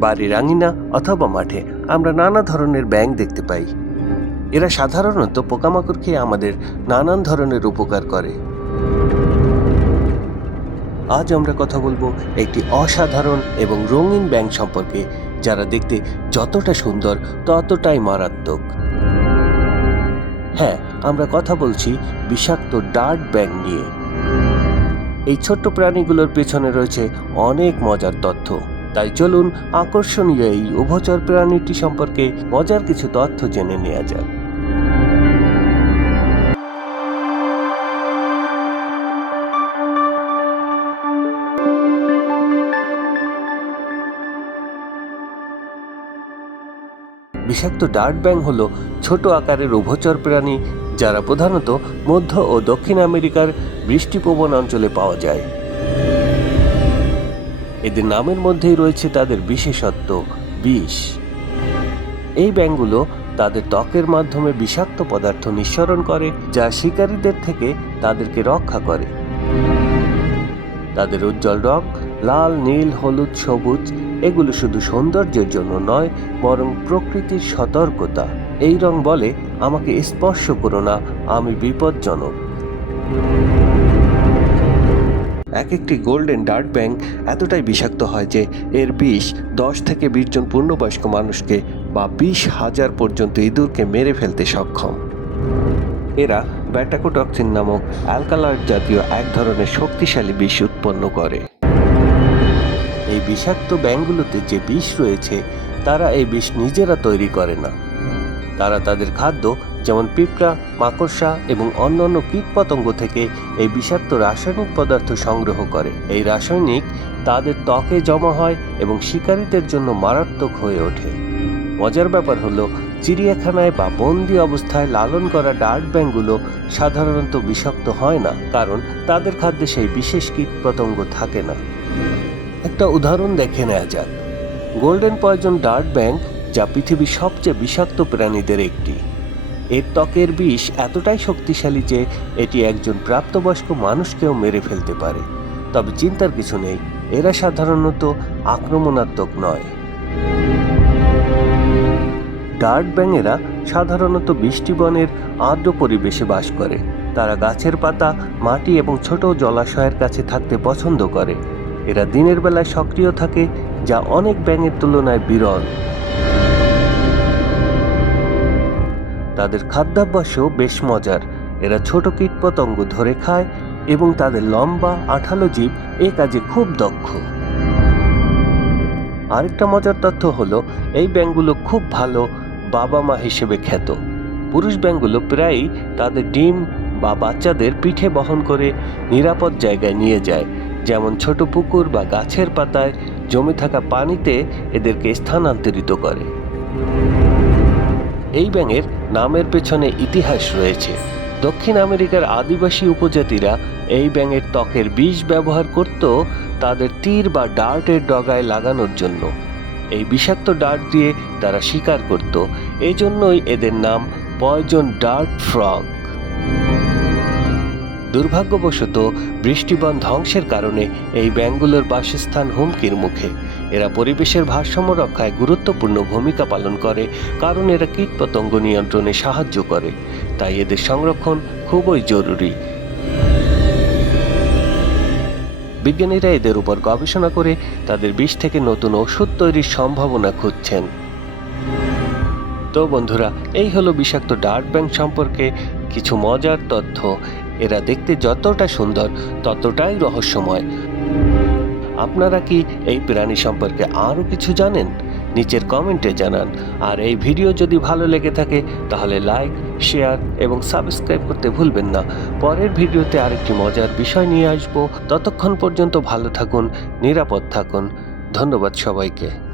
বাড়ির আঙিনা অথবা মাঠে আমরা নানা ধরনের ব্যাঙ দেখতে পাই। এরা সাধারণত পোকামাকড় খেয়ে আমাদের নানান ধরনের উপকার করে। আজ আমরা কথা বলব একটি অসাধারণ এবং রঙিন ব্যাঙ সম্পর্কে, যারা দেখতে যতটা সুন্দর ততটাই মারাত্মক। হ্যাঁ আমরা কথা বলছি বিষাক্ত ডার্ট ব্যাঙ নিয়ে। এই ছোট্ট প্রাণীগুলোর পেছনে রয়েছে অনেক মজার তথ্য। তাই চলুন আকর্ষণীয় এই উভচর প্রাণীটি সম্পর্কে মজার কিছু তথ্য জেনে নেওয়া যাক। বিষাক্ত ডার্ট ব্যাং হলো ছোট আকারের উভচর প্রাণী, যারা প্রধানত মধ্য ও দক্ষিণ আমেরিকার বৃষ্টিপ্রবণ অঞ্চলে পাওয়া যায়। এদের নামের মধ্যেই রয়েছে তাদের বিশেষত্ব, বিষ। এই ব্যাঙগুলো তাদের ত্বকের মাধ্যমে বিষাক্ত পদার্থ নিঃসরণ করে, যা শিকারীদের থেকে তাদেরকে রক্ষা করে। তাদের উজ্জ্বল রং, লাল, নীল, হলুদ, সবুজ, এগুলো শুধু সৌন্দর্যের জন্য নয়, বরং প্রকৃতির সতর্কতা। এই রং বলে, আমাকে স্পর্শ করো না, আমি বিপজ্জনক। এক একটি গোল্ডেন ডার্ট ব্যাং এতটাই বিষাক্ত হয় যে এর বিষ দশ থেকে বিশ জন পূর্ণবয়স্ক মানুষকে বা বিশ হাজার পর্যন্ত ইঁদুরকে মেরে ফেলতে সক্ষম। এরা ব্যাটাকোটক্সিন নামক অ্যালকালয়েড জাতীয় এক ধরনের শক্তিশালী বিষ উৎপন্ন করে। এই বিষাক্ত ব্যাঙগুলোতে যে বিষ রয়েছে, তারা এই বিষ নিজেরা তৈরি করে না। তারা তাদের খাদ্য যেমন পিঁপড়া, মাকড়সা এবং অন্যান্য কীটপতঙ্গ থেকে এই বিষাক্ত রাসায়নিক পদার্থ সংগ্রহ করে। এই রাসায়নিক তাদের ত্বকে জমা হয় এবং শিকারীদের জন্য মারাত্মক হয়ে ওঠে। মজার ব্যাপার হলো, চিড়িয়াখানায় বা বন্দি অবস্থায় লালন করা ডার্ট ব্যাংগুলো সাধারণত বিষাক্ত হয় না, কারণ তাদের খাদ্যে সেই বিশেষ কীটপতঙ্গ থাকে না। একটা উদাহরণ দেখে নেওয়া যাক। গোল্ডেন পয়জন ডার্ট ব্যাং যা পৃথিবীর সবচেয়ে বিষাক্ত প্রাণীদের একটি। এর ত্বকের বিষ এতটাই শক্তিশালী যে এটি একজন প্রাপ্তবয়স্ক মানুষকেও মেরে ফেলতে পারে। তবে চিন্তার কিছু নেই, এরা সাধারণত আক্রমণাত্মক নয়। ডার্ট ব্যাঙেরা সাধারণত বৃষ্টিবনের আর্দ্র পরিবেশে বাস করে। তারা গাছের পাতা, মাটি এবং ছোট জলাশয়ের কাছে থাকতে পছন্দ করে। এরা দিনের বেলায় সক্রিয় থাকে, যা অনেক ব্যাঙের তুলনায় বিরল। তাদের খাদ্যাভ্যাসও বেশ মজার। এরা ছোট কীটপতঙ্গ ধরে খায় এবং তাদের লম্বা, আঠালো জীব এ কাজে খুব দক্ষ। আরেকটা মজার তথ্য হলো, এই ব্যাঙগুলো খুব ভালো বাবা মা হিসেবে খ্যাত। পুরুষ ব্যাঙগুলো প্রায়ই তাদের ডিম বা বাচ্চাদের পিঠে বহন করে নিরাপদ জায়গায় নিয়ে যায়। যেমন ছোট পুকুর বা গাছের পাতায় জমে থাকা পানিতে এদেরকে স্থানান্তরিত করে। এই ব্যাঙের নামের পেছনে ইতিহাস রয়েছে। দক্ষিণ আমেরিকার আদিবাসী উপজাতিরা এই ব্যাঙের ত্বকের বিষ ব্যবহার করত তাদের তীর বা ডার্টের ডগায় লাগানোর জন্য। এই বিষাক্ত ডার্ট দিয়ে তারা শিকার করত। এজন্যই এদের নাম পয়জন ডার্ট ফ্রগ। দুর্ভাগ্যবশত বৃষ্টিবন ধ্বংসের কারণে এই ব্যাঙগুলোর বাসস্থান হুমকির মুখে। এরা পরিবেশের ভারসাম্য রক্ষায় গুরুত্বপূর্ণ ভূমিকা পালন করে, কারণ এরা কীটপতঙ্গ নিয়ন্ত্রণে সাহায্য করে। তাই এদের সংরক্ষণ খুবই জরুরি। বিজ্ঞানীরা এদের উপর গবেষণা করে তাদের বিষ থেকে নতুন ওষুধ তৈরির সম্ভাবনা খুঁজছেন। তো বন্ধুরা, এই হলো বিষাক্ত ডার্ট ব্যাংক সম্পর্কে কিছু মজার তথ্য। এরা দেখতে যতটা সুন্দর, ততটাই রহস্যময়। আপনারা কি এই প্রাণী সম্পর্কে আরও কিছু জানেন? নিচের কমেন্টে জানান। আর এই ভিডিও যদি ভালো লেগে থাকে, তাহলে লাইক, শেয়ার এবং সাবস্ক্রাইব করতে ভুলবেন না। পরের ভিডিওতে আরেকটি মজার বিষয় নিয়ে আসব। ততক্ষণ পর্যন্ত ভালো থাকুন, নিরাপদ থাকুন। ধন্যবাদ সবাইকে।